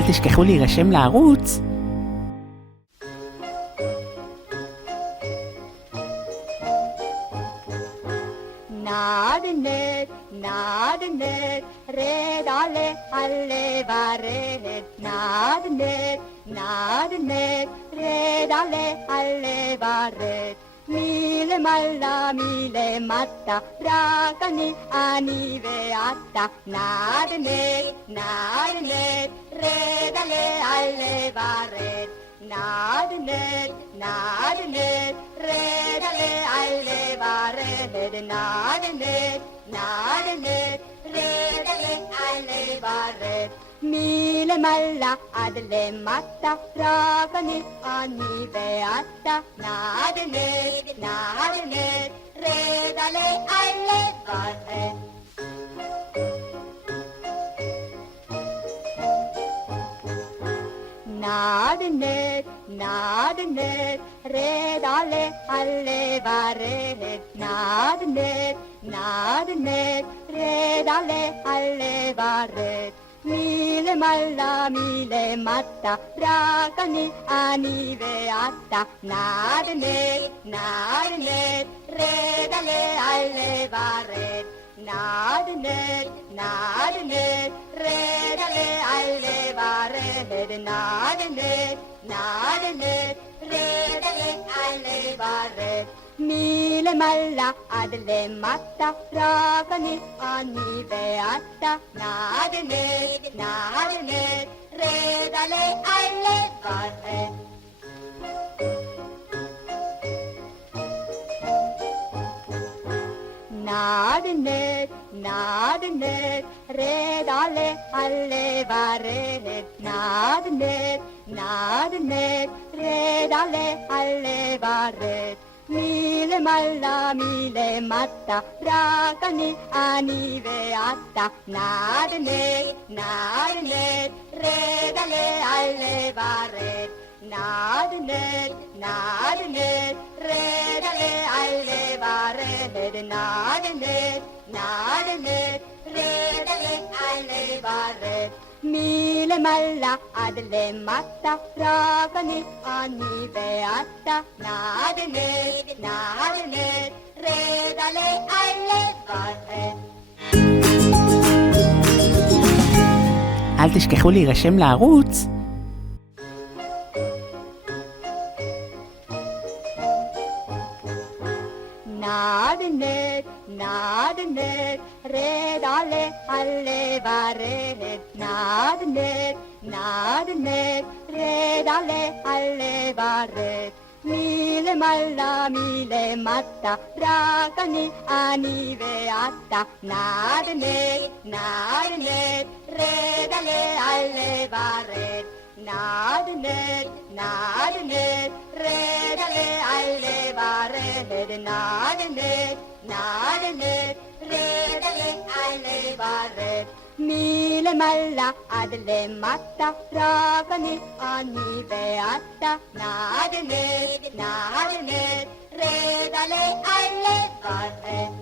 אל תשכחו להירשם לערוץ. Nadenet, nadenet, red alle, alle varet. Nadenet, nadenet, red alle, alle varet. Mile malla, mile matta, rakani, anive atta. Nadenet, nadenet, red alle, alle varet. Nadenet, nadenet, red alle, alle varet. Nadenet, nadenet, red alle, alle varet. Mile malla, adle matta, rakani, anive atta. Nadenet, nadenet, red alle, alle varet. Nadenet, nadenet, red alle, alle varet. Nadenet, nadenet, red alle, alle varet. Mile malla, mile matta, rakani, anive atta. Nadenet, nadenet, red alle, alle varet. Nadenet, nadenet, red alle, alle varet. Nadenet, nadenet, red alle, alle varet. Mile malla, adle matta, rakani, anive atta. Nadenet, nadenet, red alle, alle varet. Nadenet, nadenet, red alle, alle varet. Nadenet, nadenet, red alle, alle varet. Mile malla, mile matta, rakani, anive atta. Nadenet, nadenet, red alle, alle varet. Nadenet, nadenet, red alle, alle varet. Nadenet, nadenet, red alle, alle varet. Mile malla, adle matta, rakani, anive atta. Nadenet, nadenet, red alle, alle varet. אל תשכחו להירשם לערוץ. Nadenet, nadenet, red alle, alle varet. Nadenet, nadenet, red alle, alle varet. Mile malla, mile matta, rakani, anive atta. Nadenet, nadenet, red alle, alle varet. Nadenet, nadenet, red alle, alle varet. Nadenet, nadenet, red alle, alle varet. Mile malla, adle matta, rakani, anive atta. Nadenet, nadenet, red alle, alle varet.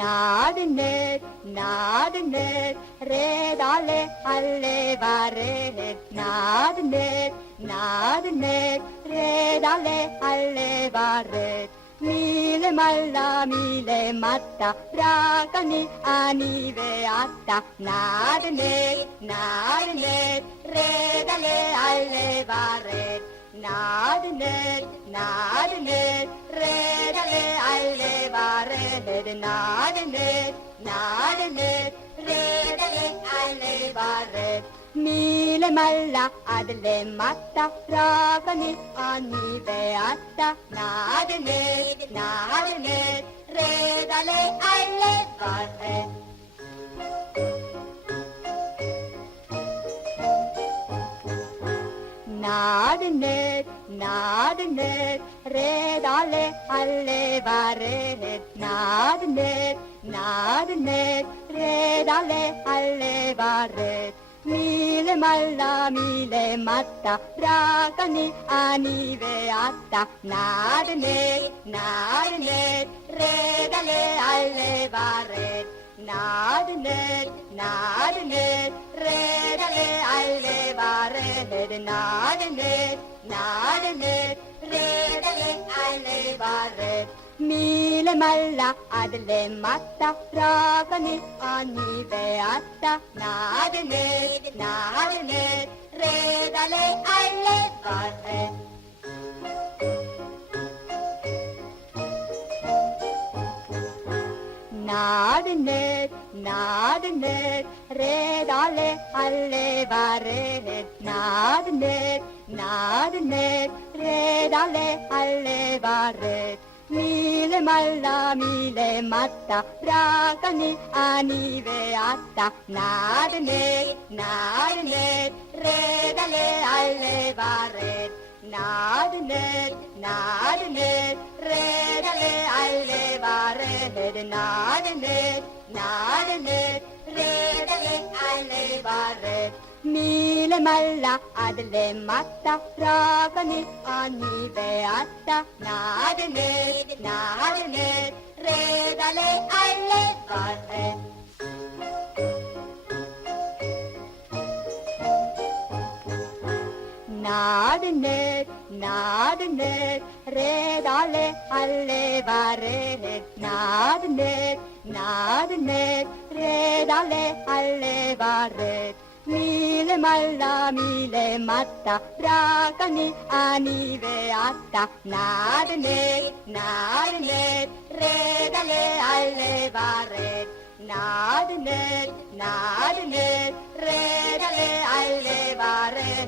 Nadenet, nadenet, red alle, alle varet. Nadenet, nadenet, red alle, alle varet. Mile malla, mile matta, rakani, anive atta. Nadenet, nadenet, red alle, alle varet. Nadenet, nadenet, red alle, alle varet. Nadenet, nadenet, red alle, alle varet. Mile malla, adle matta, rakani, anive atta. Nadenet, nadenet, red alle, alle varet. Nadenet, nadenet, red alle, alle varet. Nadenet, nadenet, red alle, alle varet. Mile malla, mile matta, rakani, anive atta. Nadenet, nadenet, red alle, alle alle varet. Nadenet, nadenet, redale alle varet. Nadenet, nadenet, redale alle varet. Mille malla adle matta, ragani ani beatta. Nadenet, nadenet, redale alle varet. Nadenet, nadenet, redale alle varet. Nadenet, nadenet, redale alle varet. Mille malla, mille matta, ragani ani beatta. Nadenet, nadenet, redale alle varet. Nadenet, nadenet, redale alle varet. Nadenet, nadenet, redale alle varet. Mille malla adle matta, ragani ani beatta. Nadenet, nadenet, redale alle varet. Nadenet, nadenet, redale alle varet. Nadenet, nadenet, redale alle varet. Mille malla, mille matta, ragani ani beatta. Nadenet, nadenet, redale alle varet. Nadenet, nadenet, redale alle varet.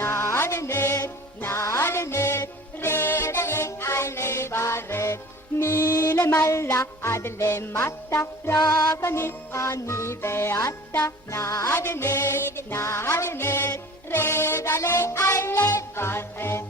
Nadenet, nadenet, redale alle varet. Mille malla adle matta, ragani ani beatta. Nadenet, nadenet, redale alle varet.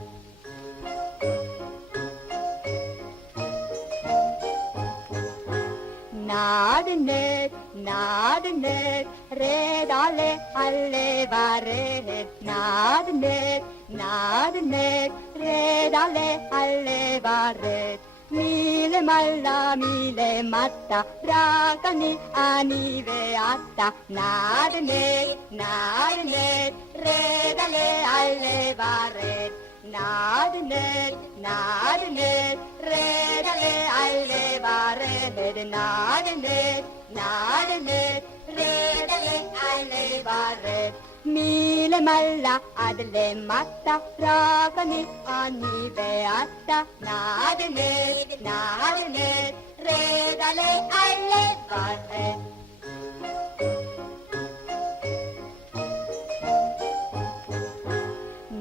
Nadenet, nadenet, redale alle varet. Nadenet, nadenet, redale alle varet. Mille malla, mille matta, ragani ani beatta. Nadenet, nadenet, redale alle varet. Nadenet, nadenet, redale alle varet. Nadenet, nadenet, redale alle varet. Mille malla adle matta, ragani ani beatta. Nadenet, nadenet, redale alle varet.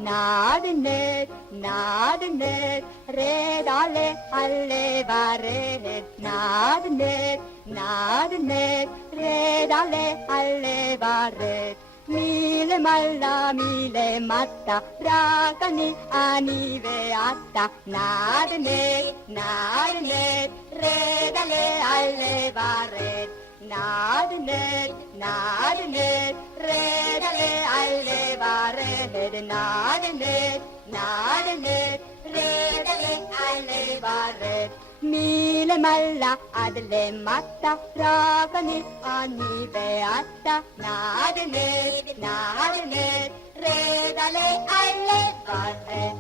Nadenet, nadenet, redale alle varet. Nadenet, nadenet, redale alle varet. Mille malla, mille matta, ragani ani beatta. Nadenet, nadenet, redale alle varet. Nadenet, nadenet, redale alle varet. Nadenet, nadenet, redale alle varet. Mille malla adle matta, ragani ani beatta. Nadenet, nadenet, redale alle varet.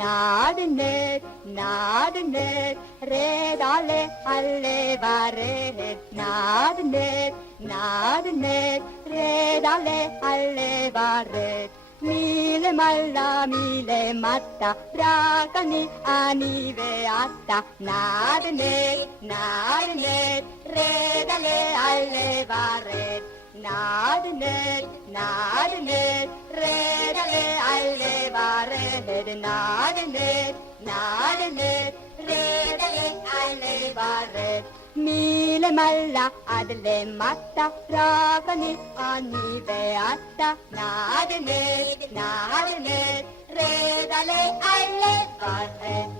Nadenet, nadenet, redale alle varet. Nadenet, nadenet, redale alle varet. Mille malla, mille matta, ragani ani beatta. Nadenet, nadenet, redale alle varet. Nadenet, nadenet, redale alle varet. Nadenet, nadenet, redale alle varet. Mille malla adle matta, ragani ani beatta. Nadenet, nadenet, redale alle varet.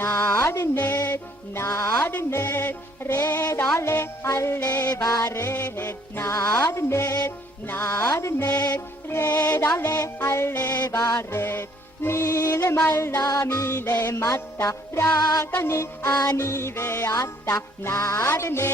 Nadenet, nadenet, רד עלה עלה ורד נדנד נדנד רד עלה עלה ורד מלמעלה מלמטה רק אני ואתה נדנד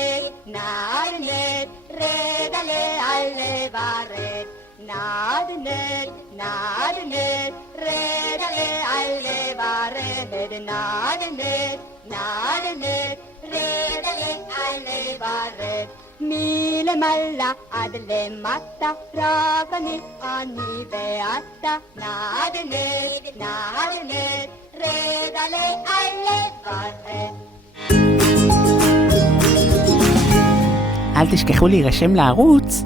נדנד רד עלה עלה ורד נדנד נדנד רד עלה עלה ורד נדנד נדנד רד עלה עלה ורד מלמעלה עד למטה רק אני ואתה נדנד נדנד רד עלה עלה ורד. אל תשכחו להירשם לערוץ